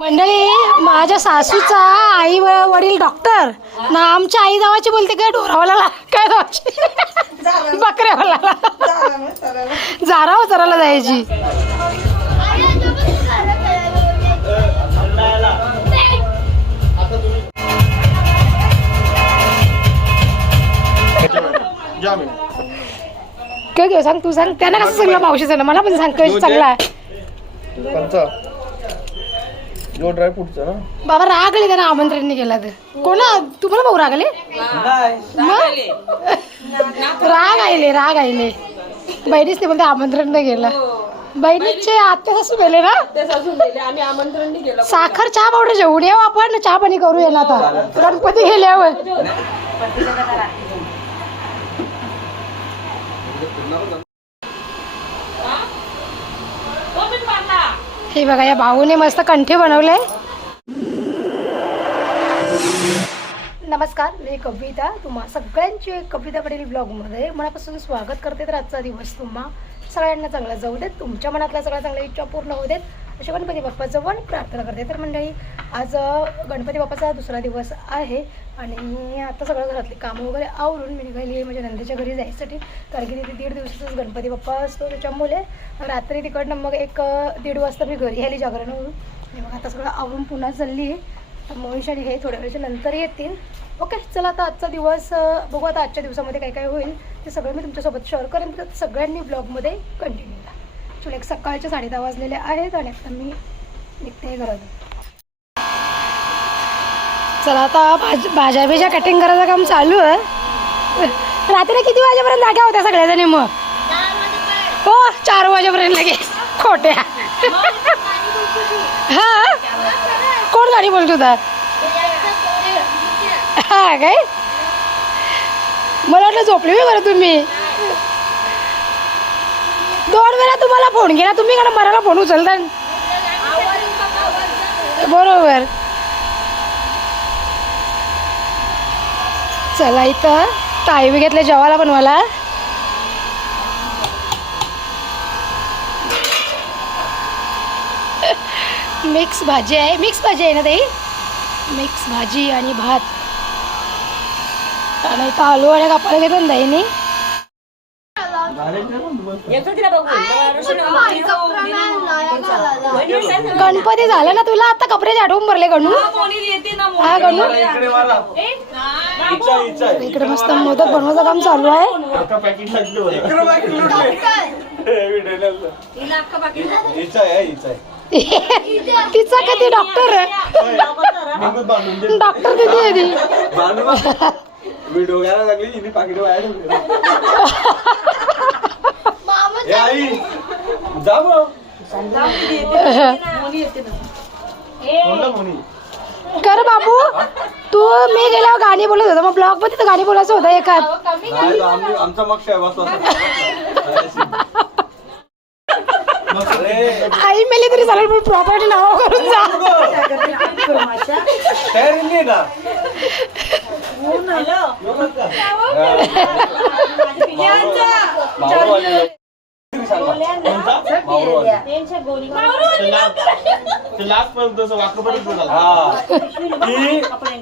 मंडळी, माझ्या सासूचा आई वडील डॉक्टर ना, आमच्या आई जावाची बोलते काय ढोरावाला काय जावाची बकऱ्यावाला जाराव चरायला जायची. काय घेऊ सांग, तू सांग त्यांना कसं सांगलं मावशीचं ना, मला पण सांग कसं चांगला जो ड्राय फ्रूटचा ना बाबा. रागले त्यांना आमंत्रण नाही केला तर कोणा तुम्हाला भाऊ रागले राग आले बहिणीच ते बोलते आमंत्रण नाही गेला. बहिणीचे आत्या सासू गेले ना, आम्ही आमंत्रण नाही केलं. साखर चहा पावडर जेवून येऊ आपण, चहा पाणी करू येणार आता गणपती गेल्यावर. हे बघा, या भाऊने मस्त कंठी बनवले. नमस्कार, मी कविता, तुम्हा सगळ्यांचे कविताकडील ब्लॉगमध्ये मनापासून स्वागत करते. तर आजचा दिवस तुम्हा सगळ्यांना चांगला जाऊ देत, तुमच्या मनातल्या सगळ्या चांगल्या इच्छा पूर्ण होऊ देत अशा गणपती बाप्पाजवळ प्रार्थना करते. तर मंडळी, आज गणपती बाप्पाचा दुसरा दिवस आहे आणि आता सगळं घरातली कामं वगैरे आवरून मी निघाली आहे माझ्या नंदेच्या घरी जायसाठी. कारण की तिथे 1.5 दिवसाचाच गणपती बाप्पा असतो, त्याच्यामुळे रात्री तिकडनं मग 1-1:30 वाजता मी घरी आली जागरणावरून. आणि मग आता सगळं आवरून पुन्हा चालली आहे. मोहिश आणि काही थोड्या वेळेच्या नंतर येतील. ओके, चला आता आजचा दिवस बघू. आता आजच्या दिवसामध्ये काय काय होईल ते सगळं मी तुमच्यासोबत शेअर करेन. तर सगळ्यांनी ब्लॉगमध्ये कंटिन्यू करा. चला, सकाळचे 10:30 वाजलेले आहेत आणि आता मी निघते घरात. चला, आता भाज्या बिज्या कटिंग करायचं काम चालू आहे. रात्री किती वाजेपर्यंत जाग्या होत्या सगळ्याजणी? मग हो, 4 वाजेपर्यंत लगेच. खोट्या. हा, कोण गाडी बोलत होता? हा काय, मला वाटलं झोपली मी. बरं, तुम्ही 2 वेळा तुम्हाला फोन केला, तुम्ही का मराला फोन उचलता? बरोबर. चला, इथं ताई बी घेतले जेवायला बनवायला. मिक्स भाजी आहे. मिक्स भाजी आहे ना ताई? मिक्स भाजी आणि भात. आणि इथं आलू आणि कापायला घेतो ना ताईने. गणपती झाला ना तुला? आता कपडे आठवून भरले गणू. हा गणू, इकडे मस्त मोदक बनवायचं काम चालू आहे. तिचा कधी डॉक्टर आहे, डॉक्टर किती आहे ती. मी डोक्याला लागली, हिने पाकिट बाहेर जा मग. कर बाबू, तू मी गेल्यावर गाणी बोलत होता, मग ब्लॉग मध्ये तर गाणी बोलायचं होतं एखाद. आमचा मग आई मेली तरी चालेल, पण प्रॉपर्टी नाव करून जा.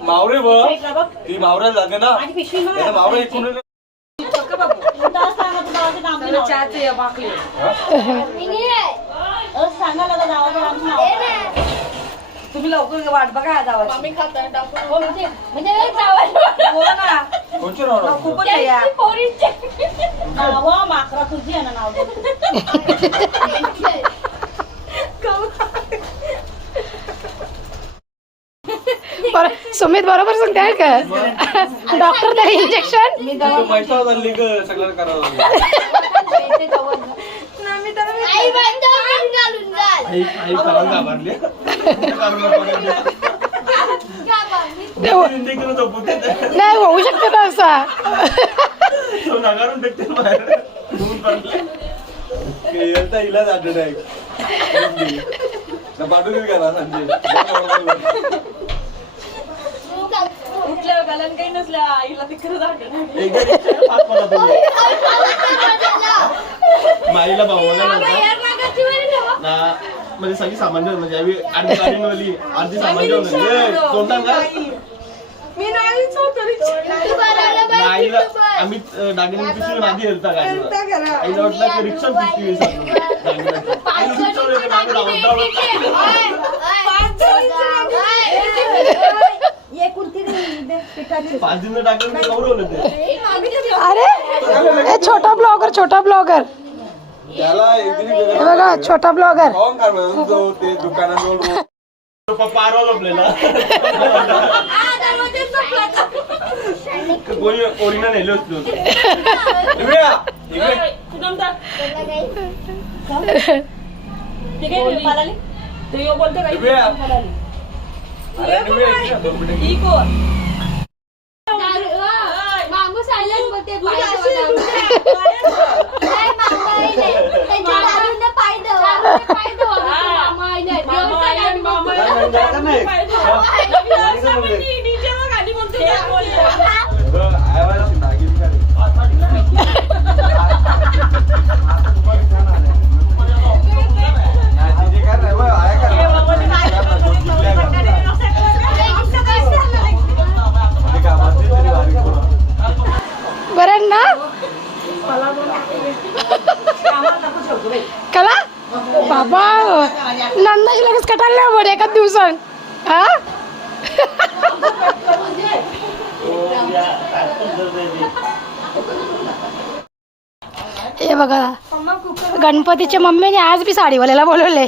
मावरे बघ, ती मावऱ्याला जाते ना, मावरे इकडून तुम्ही लवकर वाट बघा जावाची. खूपच माकरा तुझी आहे ना नाव. सुमित बरोबर सांगते का? डॉक्टर तरी इंजेक्शन सगळं करावं. नाही होऊ शकते का असा? इलाज पाठवून गेला संजय. उठल्यावर घालन काही नसल्या आईला तिकडे माईला भावाला म्हणजे सगळी सामान घेऊन म्हणजे आम्ही अर्धी गाडीवरली अर्धी सामान घेऊन कोणता का मी नाहीच होतो नाहीला आम्ही दागिने पिशवी आधी येता गाडीवर आईला वाटलं की रिक्षा पिशवी पाच दिन टाकलं कवरवलं ते अरे हे छोटा ब्लॉगर त्याला हे बघा छोटा ब्लॉगर खाऊन काढलं जो ते दुकानाजवळ पप्पा आरवा झोपलेला कोणी ओरिजिनल नेले होते बरं ना कला बाबा नंदाची लगेच कटायला बरं एकाच दिवसात हा हे बघा गणपतीच्या मम्मीने आज बी साडीवाल्याला बोलवले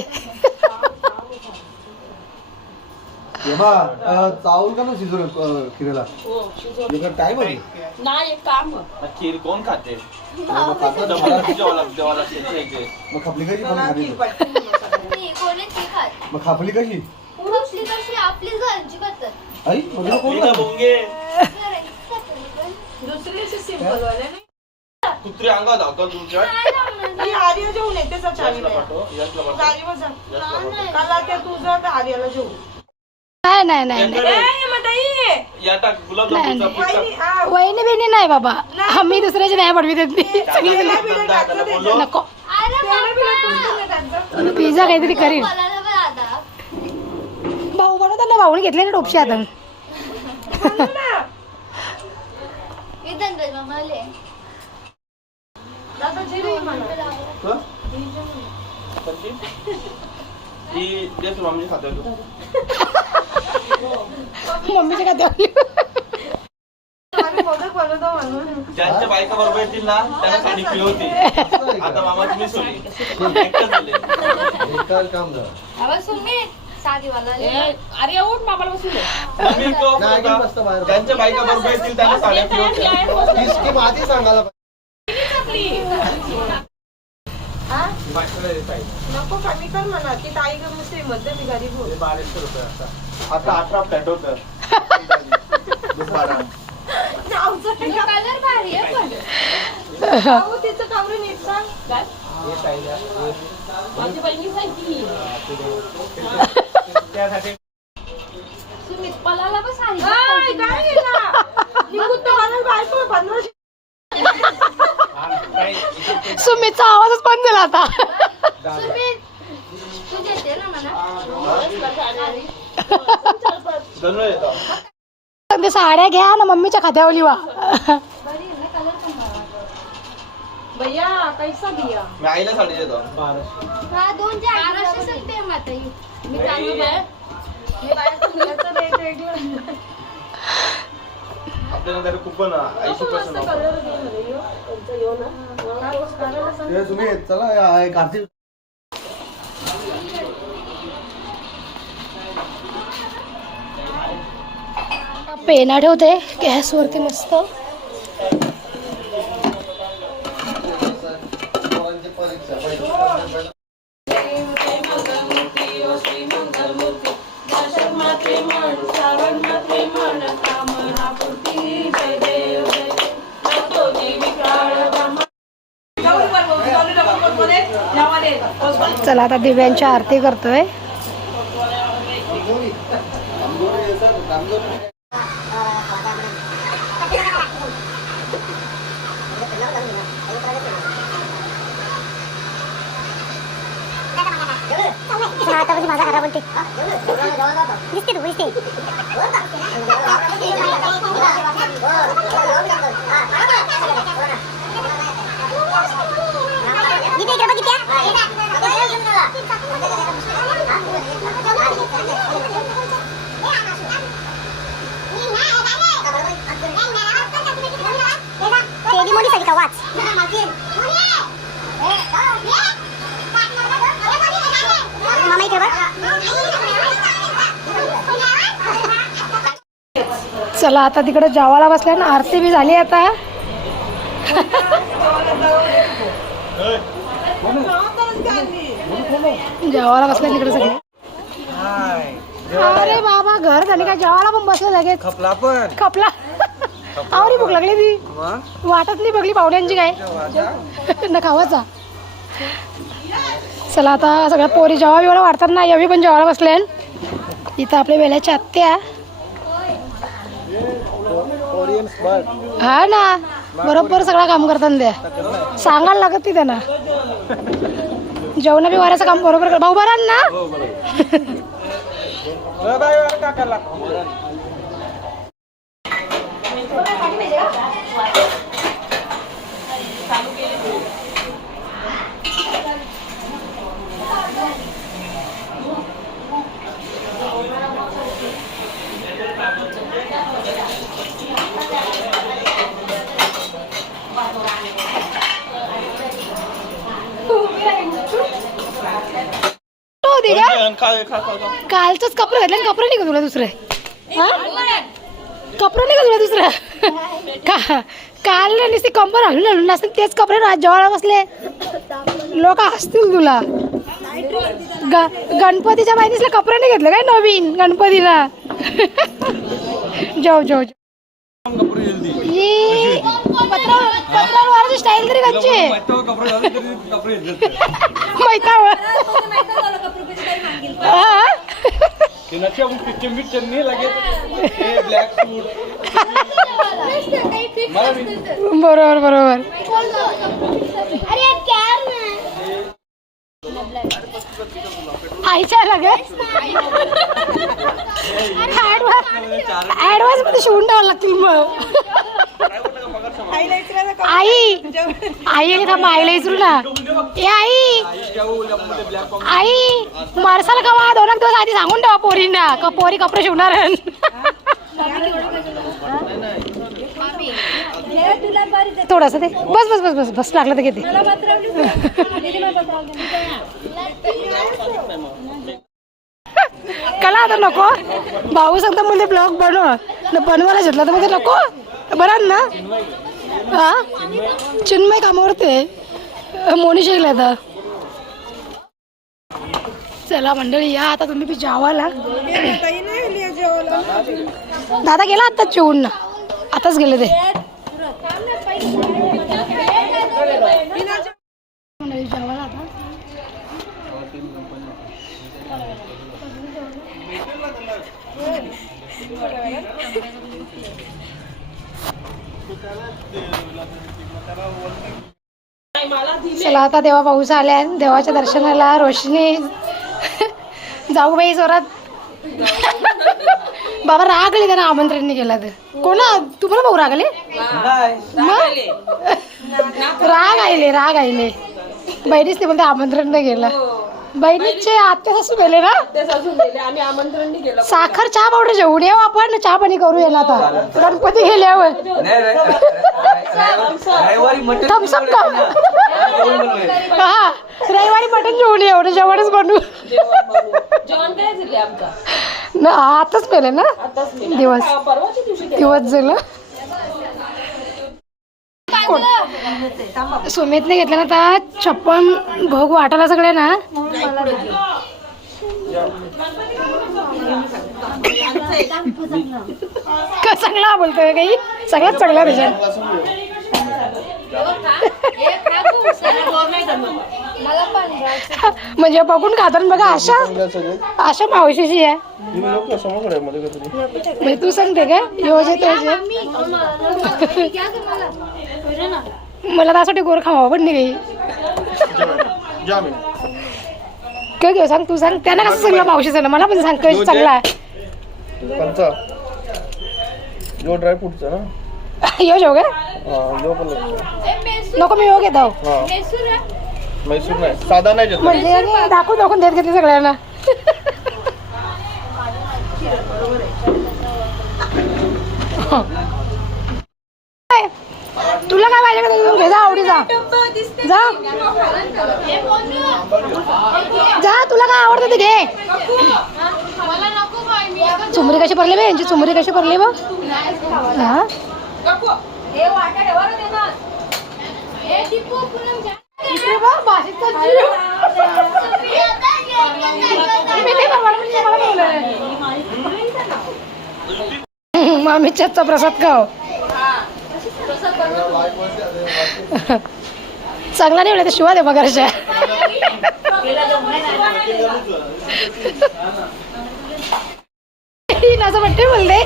चावल का ना शिजवलं खिरेला टाइम आहे नाही एक काम खीर कोण खाते मग खपली कशी मग खापली कशी आपली घरची पद्धत आई मग कोण दुसरी सिंपल वाले नाही कुत्री अंगात धावतात तुमच्या मी आर्य जेवून येते काला त्या तुझं तर आर्याला जेवू नाही या टाक गुलाबजामुनचा पीठ टाक. वहिनी बिनी नाही बाबा आम्ही दुसऱ्याची नाही पडवी देत सगळी नको पिझ्झा काहीतरी करीन भाऊ बनवता ना भाऊने घेतले ना टोपशी आता ही देस मम्मी खाते तू मम्मीच्या खात्यावर ज्यांच्या बायका बरोबर येतील ना त्यांना साडी फ्री होती आता मामा तुम्ही सोडली एकटंच झाले. काम अरे उठ मामाला बसू दे मम्मी तो होता, ज्यांच्या बायका बरोबर येतील त्यांना साड्या फ्री होती आधी सांगायला नको कमी कर म्हणा ती ताई मुस्लिम मध्ये मी गरीब होते 1200 रुपये आता 18 फ्लॅट होतं 12 कलर भारी आहे पण तिचं कावरून नीट सांग काय माझी बहिणी सांगती त्यासाठी तुम्ही पलाला पण साडी काय ना निघून तर मला बायको 1500 सुमितचा आवाजच बंद झाला आता तू देते ना जणू येतो ते साड्या घ्या ना मम्मीच्या खात्यावर लिवा भैया कैसा दिया मी आईला साडी देतो हा 2,400 सकते माता मी चालू आहे मी बाहेर तुझ्याचं रेट वेगळं आपल्याला तरी कुपन 80% कलर येऊ ना तुम्ही चला कार्तिक पेना ठेवते गॅसवरती मस्त चला आता दिव्यांची आरती करतोय आता म्हणजे माझा घरा बोलते दिसते तू दिसते मोठी सगळी वाच मामा इथे बघ. चला आता तिकडे जेवायला बसल्या ना आरती बी झाली आता जेवायला बसल्या तिकडे सगळे. अरे बाबा घर झाली काय जेवायला पण बसले लगेच खपला आवरी भूक लागली ती वाटत नाही बघली पाहुण्यांची काय न खावाचा. चला आता सगळ्या पोरी जेव्हा बिवाला वाढतात ना यावी पण जेवायला बसले. इथं आपल्या वेळेच्या आत्या हा ना बरोबर सगळं काम करतात त्या सांगायला लागत ती त्यांना जेवणा बी वाऱ्याचं काम बरोबर कर. भाऊ बरा ना कालचंच कपडे घातले कपडे नाही का तुला दुसरे कपडे नाही का तुला दुसरं काल नुसते कंबर हलून हलून नसते तेच कपडे जेवायला बसले लोक हसतील तुला. गणपतीच्या बाईनीसला कपडे नाही घेतले काय नवीन गणपतीला जाऊ जाऊ पत्रावर स्टाईल तरी कच्चे मैतावर बरोबर बरोबर. आईच्या लगे ऍडव्हान्स मध्ये शिवून ठेवावं लागतील मग. आई आई थांब आईला विचारू ना ए आई आई मारसाल का वा 2 दिवस आधी सांगून ठेवा पोरींना का पोरी कपडे शिवणार थोडस ते बस बस बस बस बस लागलं तर घेते. कला आता नको भाऊ सांगता म्हणजे ब्लॉग बनवायला घेतला तर म्हणजे नको बरं ना हा चिन्मय कामावरते मोनिश येईल आता. चला मंडळी या आता तुम्ही बी जेवायला. दादा गेला आताच जेवून ना आताच गेले ते जेवायला आता. चला आता देवा पाऊस आल्या देवाच्या दर्शनाला रोशनी जाऊबाई जोरात बाबा रागले त्यांना आमंत्रण नाही केलं तर कोणा तुम्हाला भाऊ रागले राग आईले बहिणीच ते म्हणते आमंत्रण नाही केलं. बहिणीचे आत्या सासू गेले ना आम्ही आमंत्रण नाही केलं. साखर चहा पावडर जेवून येऊ आपण चहा पाणी करू याला आता गणपती गेल्यावर थम्सअप का हा रविवारी मटण जेवून येऊ जेवणच बनवू जेवण काय झाले आमचा ना आताच पेले ना दिवस झालं. सुमितने घेतलं ना आता 56 भोग वाटायला सगळे ना का चांगला बोलतोय काही सगळ्यात चांगला त्याच्यात म्हणजे बघून खातात बघा आशा मावशीची आहे म्हणजे तू सांगते का योजना मला त्यासाठी गोर खावा पण नाही काही काय घेऊ सांग, तू सांग. त्यांना कसं सांगलं मावशीचं ना, मला पण सांग कशी चांगला आहे. कोणता जो ड्रायफ्रूटचा ना यो जेव काय हा जो पण लागतो. नको, मी यो घेत आहो. हा मैसूर नाही, साधा नाही देत. म्हणजे यांनी दाखवून देत घेतली सगळ्यांना. तुला काय पाहिजे का तू घे, जा आवडी जा जा जा, तुला काय आवडतं ते घे. मला नको बाई, मी एकच चुमरी कशी भरली बे, यांची चुमरी कशी भरली बघ. हा हे टिपू पूनम जा. इकडे बघ, भाषेचा जीव. मी नाही बाबा, मला बोलले. मामीच्याचा प्रसाद खाओ. चांगला नाही तर शिवा दे मग घरच्या. असं वाटते बोलते.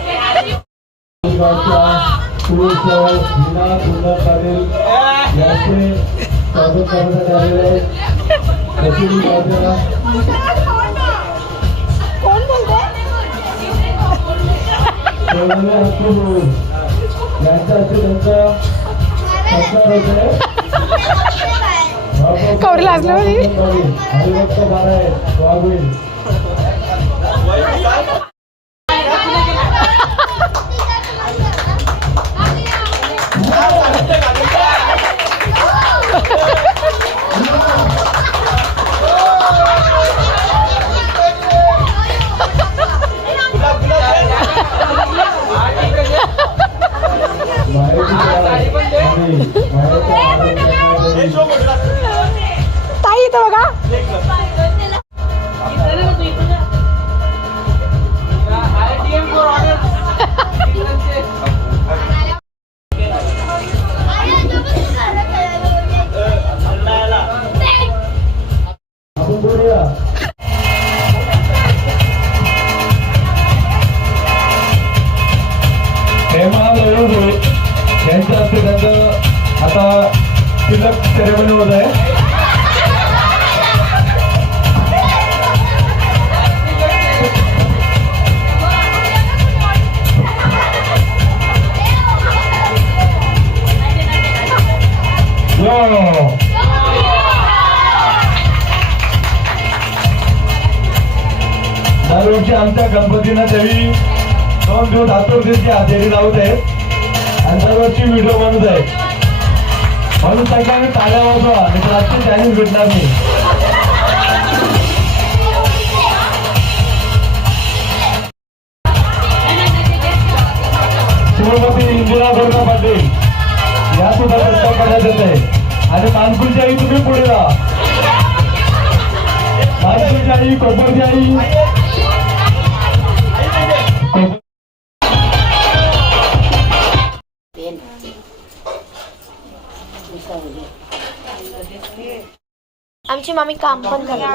कोण बोलते? कवडी लाजलं ताई इथं बघा. यांच्या हस्ते त्यांचं आता तिलक सेरेमनी होत आहे. दरवर्षी आमच्या गणपतींना देवी 2 दिवस आतुरतेची हजेरी लावत आहेत आणि दरवर्षी व्हिडिओ बनवत आहेत. म्हणून सगळ्यांनी टाळ्या वाजवा, नाही तर आजची चॅलेंज भेटणार नाही. श्रीमती इंदिरा दुर्गा पाटील या सुद्धा प्रस्ताव करण्यात येत आहे. आणि मानपूरची आई तुम्ही पुढे राहा. मानपूरची आई, कोपरची आई. आमची मामी काम पण करते.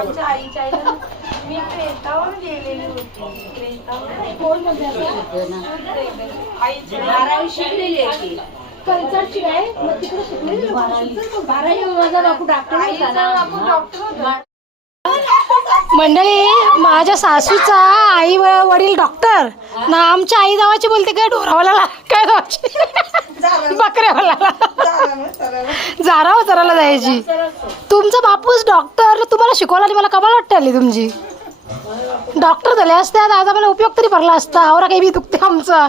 कल्चरची काय मग तिकडे शिकलेली मंडळी. माझ्या सासूचा आई वडील डॉक्टर ना, आमच्या आई जावाची बोलते काय ढोरावाला काय जावाची बकऱ्यावाला जाराव चराला जायची. तुमचा बापूस डॉक्टर तुम्हाला शिकवला आणि मला कमाल वाटते आली तुमची. डॉक्टर झाले असते आज आम्हाला उपयोग तरी भरला असता. आवरा काही बी दुखते आमचा.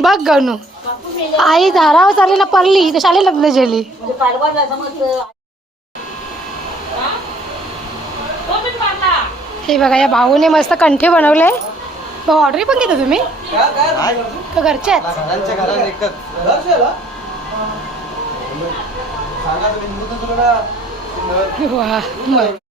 बघ गणू, आई धारावर चालली ना पडली तर शाले लग्न झाली. हे बघा, या भाऊने मस्त कंठे बनवले. भाऊ ऑर्डर पण घेता तुम्ही का घरच्याच? वा